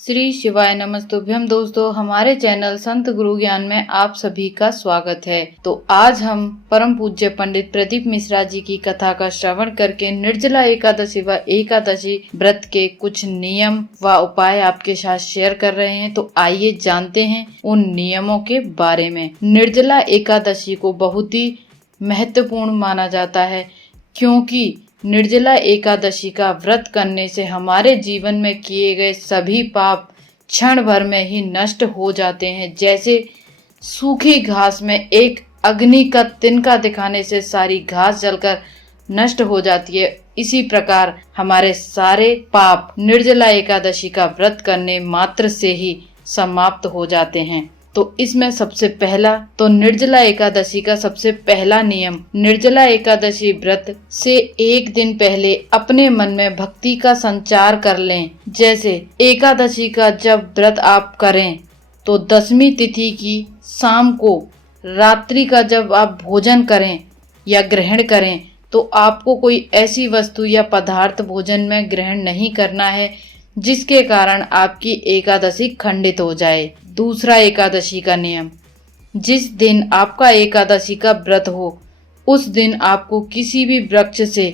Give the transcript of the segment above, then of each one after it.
श्री शिवाय नमस्तुभ्यम। दोस्तों, हमारे चैनल संत गुरु ज्ञान में आप सभी का स्वागत है। तो आज हम परम पूज्य पंडित प्रदीप मिश्रा जी की कथा का श्रवण करके निर्जला एकादशी व एकादशी व्रत के कुछ नियम व उपाय आपके साथ शेयर कर रहे हैं। तो आइए जानते हैं उन नियमों के बारे में। निर्जला एकादशी को बहुत ही महत्वपूर्ण माना जाता है, क्योंकि निर्जला एकादशी का व्रत करने से हमारे जीवन में किए गए सभी पाप क्षण भर में ही नष्ट हो जाते हैं। जैसे सूखी घास में एक अग्नि का तिनका दिखाने से सारी घास जलकर नष्ट हो जाती है, इसी प्रकार हमारे सारे पाप निर्जला एकादशी का व्रत करने मात्र से ही समाप्त हो जाते हैं। तो इसमें सबसे पहला तो निर्जला एकादशी का सबसे पहला नियम, निर्जला एकादशी व्रत से एक दिन पहले अपने मन में भक्ति का संचार कर लें। जैसे एकादशी का जब व्रत आप करें तो 10वीं तिथि की शाम को रात्रि का जब आप भोजन करें या ग्रहण करें तो आपको कोई ऐसी वस्तु या पदार्थ भोजन में ग्रहण नहीं करना है जिसके कारण आपकी एकादशी खंडित हो जाए। दूसरा एकादशी का नियम, जिस दिन आपका एकादशी का व्रत हो उस दिन आपको किसी भी वृक्ष से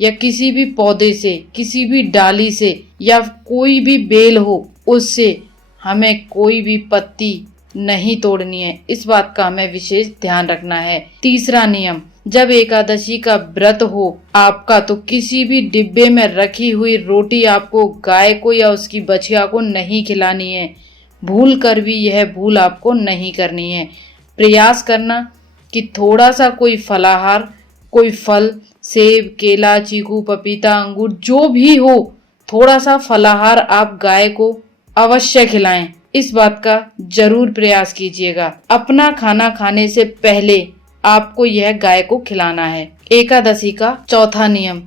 या किसी भी पौधे से, किसी भी डाली से या कोई भी बेल हो उससे हमें कोई भी पत्ती नहीं तोड़नी है। इस बात का हमें विशेष ध्यान रखना है। तीसरा नियम, जब एकादशी का व्रत हो आपका तो किसी भी डिब्बे में रखी हुई रोटी आपको गाय को या उसकी बछिया को नहीं खिलानी है। भूल कर भी यह भूल आपको नहीं करनी है। प्रयास करना कि थोड़ा सा कोई फलाहार, कोई फल, सेब, केला, चीकू, पपीता, अंगूर जो भी हो, थोड़ा सा फलाहार आप गाय को अवश्य खिलाएं। इस बात का जरूर प्रयास कीजिएगा। अपना खाना खाने से पहले आपको यह गाय को खिलाना है। एकादशी का चौथा नियम,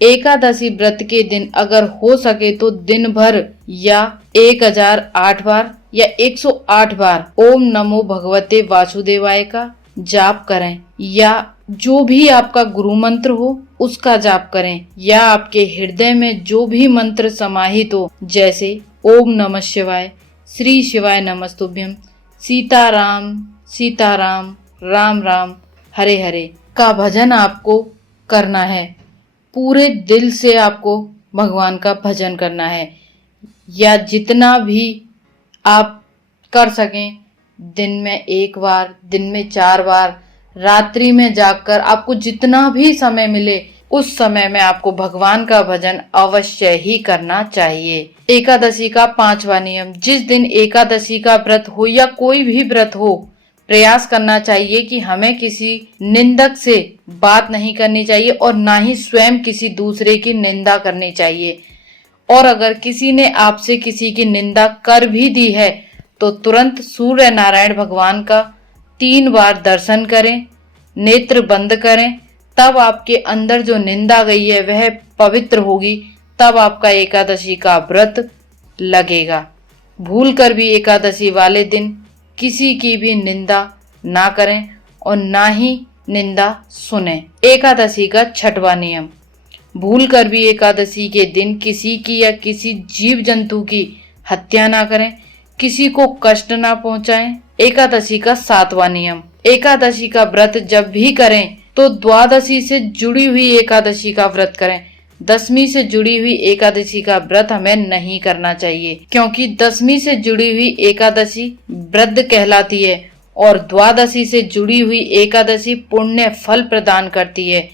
एकादशी व्रत के दिन अगर हो सके तो दिन भर या 1008 बार या 108 बार ओम नमो भगवते वासुदेवाय का जाप करें, या जो भी आपका गुरु मंत्र हो उसका जाप करें, या आपके हृदय में जो भी मंत्र समाहित हो, जैसे ओम नमः शिवाय, श्री शिवाय नमस्तुभ्यम, सीताराम सीताराम, राम राम, हरे हरे का भजन आपको करना है। पूरे दिल से आपको भगवान का भजन करना है, या जितना भी आप कर सकें, दिन में 1 बार, दिन में 4 बार, रात्रि में जागकर आपको जितना भी समय मिले उस समय में आपको भगवान का भजन अवश्य ही करना चाहिए। एकादशी का 5वां नियम, जिस दिन एकादशी का व्रत हो या कोई भी व्रत हो, प्रयास करना चाहिए कि हमें किसी निंदक से बात नहीं करनी चाहिए और ना ही स्वयं किसी दूसरे की निंदा करनी चाहिए। और अगर किसी ने आपसे किसी की निंदा कर भी दी है तो तुरंत सूर्य नारायण भगवान का 3 बार दर्शन करें, नेत्र बंद करें, तब आपके अंदर जो निंदा गई है वह पवित्र होगी, तब आपका एकादशी का व्रत लगेगा। भूल कर भी एकादशी वाले दिन किसी की भी निंदा ना करें और ना ही निंदा सुने। एकादशी का 6वां नियम, भूल कर भी एकादशी के दिन किसी की या किसी जीव जंतु की हत्या ना करें, किसी को कष्ट ना पहुंचाएं। एकादशी का 7वां नियम, एकादशी का व्रत जब भी करें तो द्वादशी से जुड़ी हुई एकादशी का व्रत करें। 10वीं से जुड़ी हुई एकादशी का व्रत हमें नहीं करना चाहिए, क्योंकि 10वीं से जुड़ी हुई एकादशी व्रत कहलाती है और द्वादशी से जुड़ी हुई एकादशी पुण्य फल प्रदान करती है,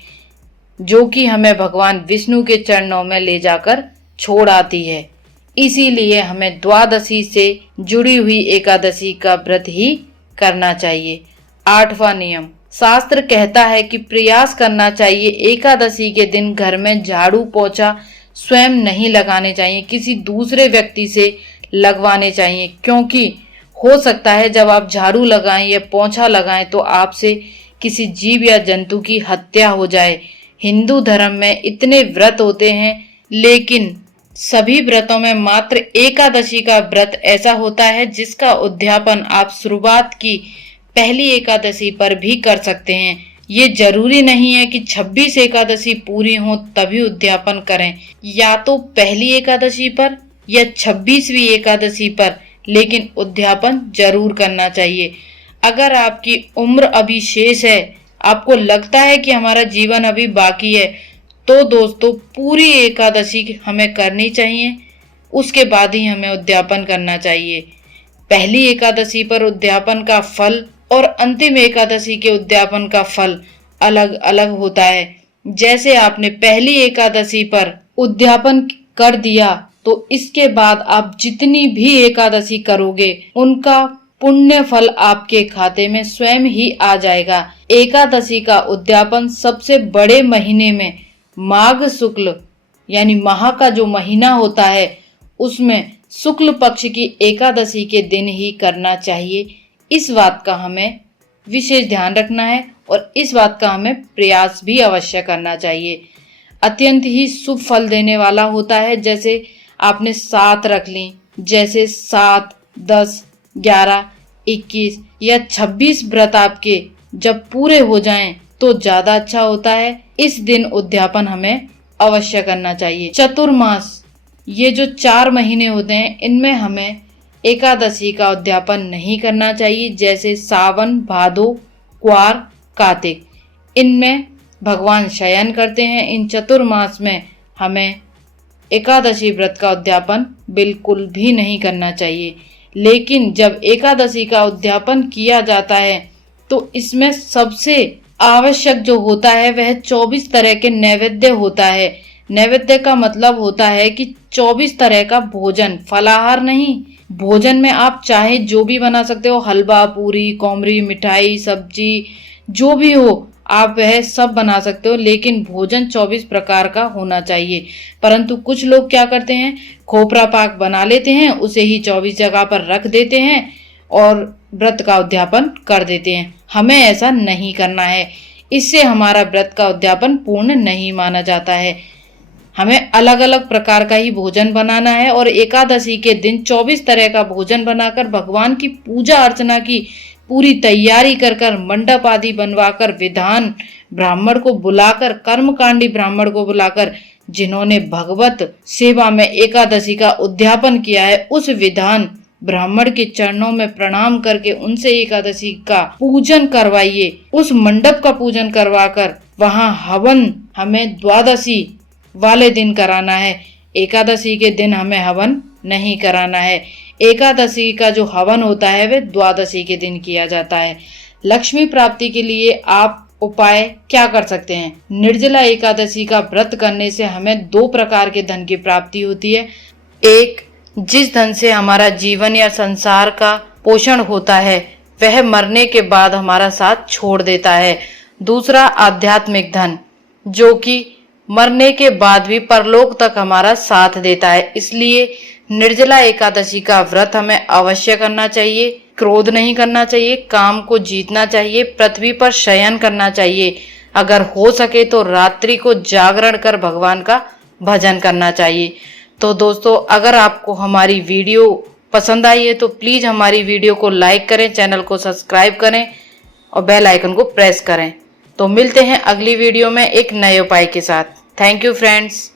जो कि हमें भगवान विष्णु के चरणों में ले जाकर छोड़ आती है। इसीलिए हमें द्वादशी से जुड़ी हुई एकादशी का व्रत ही करना चाहिए। 8वां नियम, शास्त्र कहता है कि प्रयास करना चाहिए एकादशी के दिन घर में झाड़ू पोछा स्वयं नहीं लगाने चाहिए, किसी दूसरे व्यक्ति से लगवाने चाहिए, क्योंकि हो सकता है जब आप झाड़ू लगाएं या पोछा लगाएं तो आपसे किसी जीव या जंतु की हत्या हो जाए। हिंदू धर्म में इतने व्रत होते हैं, लेकिन सभी व्रतों में मात्र एकादशी का व्रत ऐसा होता है जिसका उद्यापन आप शुरुआत की पहली एकादशी पर भी कर सकते हैं। ये जरूरी नहीं है कि 26 एकादशी पूरी हो तभी उद्यापन करें, या तो पहली एकादशी पर या 26वीं एकादशी पर, लेकिन उद्यापन जरूर करना चाहिए। अगर आपकी उम्र अभी शेष है, आपको लगता है कि हमारा जीवन अभी बाकी है, तो दोस्तों पूरी एकादशी हमें करनी चाहिए, उसके बाद ही हमें उद्यापन करना चाहिए। पहली एकादशी पर उद्यापन का फल और अंतिम एकादशी के उद्यापन का फल अलग अलग होता है। जैसे आपने पहली एकादशी पर उद्यापन कर दिया, तो इसके बाद आप जितनी भी एकादशी करोगे उनका पुण्य फल आपके खाते में स्वयं ही आ जाएगा। एकादशी का उद्यापन सबसे बड़े महीने में माघ शुक्ल यानी माह का जो महीना होता है उसमें शुक्ल पक्ष की एकादशी के दिन ही करना चाहिए। इस बात का हमें विशेष ध्यान रखना है और इस बात का हमें प्रयास भी अवश्य करना चाहिए। अत्यंत ही शुभ फल देने वाला होता है। जैसे आपने 7 रख ली, जैसे 7, 10, 11, 21 या 26 व्रत आपके जब पूरे हो जाएं तो ज्यादा अच्छा होता है। इस दिन उद्यापन हमें अवश्य करना चाहिए। चतुर्मास, ये जो 4 महीने होते हैं, इनमें हमें एकादशी का उद्यापन नहीं करना चाहिए। जैसे सावन, भादो, क्वार, कार्तिक, इनमें भगवान शयन करते हैं। इन चतुर्मास में हमें एकादशी व्रत का उद्यापन बिल्कुल भी नहीं करना चाहिए। लेकिन जब एकादशी का उद्यापन किया जाता है तो इसमें सबसे आवश्यक जो होता है वह 24 तरह के नैवेद्य होता है। नैवेद्य का मतलब होता है कि 24 तरह का भोजन, फलाहार नहीं। भोजन में आप चाहे जो भी बना सकते हो, हलवा, पूरी, कोमरी, मिठाई, सब्जी, जो भी हो आप वह सब बना सकते हो, लेकिन भोजन 24 प्रकार का होना चाहिए। परंतु कुछ लोग क्या करते हैं, खोपरा पाक बना लेते हैं, उसे ही 24 जगह पर रख देते हैं और व्रत का उद्यापन कर देते हैं। हमें ऐसा नहीं करना है, इससे हमारा व्रत का उद्यापन पूर्ण नहीं माना जाता है। हमें अलग अलग प्रकार का ही भोजन बनाना है और एकादशी के दिन 24 तरह का भोजन बनाकर भगवान की पूजा अर्चना की पूरी तैयारी कर मंडप आदि बनवाकर, विधान ब्राह्मण को बुलाकर, कर्मकांडी ब्राह्मण को बुलाकर, जिन्होंने भगवत सेवा में एकादशी का उद्यापन किया है, उस विधान ब्राह्मण के चरणों में प्रणाम करके उनसे एकादशी का पूजन करवाइए। उस मंडप का पूजन करवाकर वहां हवन हमें द्वादशी वाले दिन कराना है। एकादशी के दिन हमें हवन नहीं कराना है। एकादशी का जो हवन होता है वह द्वादशी के दिन किया जाता है। लक्ष्मी प्राप्ति के लिए आप उपाय क्या कर सकते हैं? निर्जला एकादशी का व्रत करने से हमें 2 प्रकार के धन की प्राप्ति होती है। एक, जिस धन से हमारा जीवन या संसार का पोषण होता है वह मरने के बाद हमारा साथ छोड़ देता है। दूसरा, आध्यात्मिक धन, जो कि मरने के बाद भी परलोक तक हमारा साथ देता है। इसलिए निर्जला एकादशी का व्रत हमें अवश्य करना चाहिए। क्रोध नहीं करना चाहिए, काम को जीतना चाहिए, पृथ्वी पर शयन करना चाहिए। अगर हो सके तो रात्रि को जागरण कर भगवान का भजन करना चाहिए। तो दोस्तों, अगर आपको हमारी वीडियो पसंद आई है तो प्लीज हमारी वीडियो को लाइक करें, चैनल को सब्सक्राइब करें और बेल आइकन को प्रेस करें। तो मिलते हैं अगली वीडियो में एक नए उपाय के साथ। Thank you friends.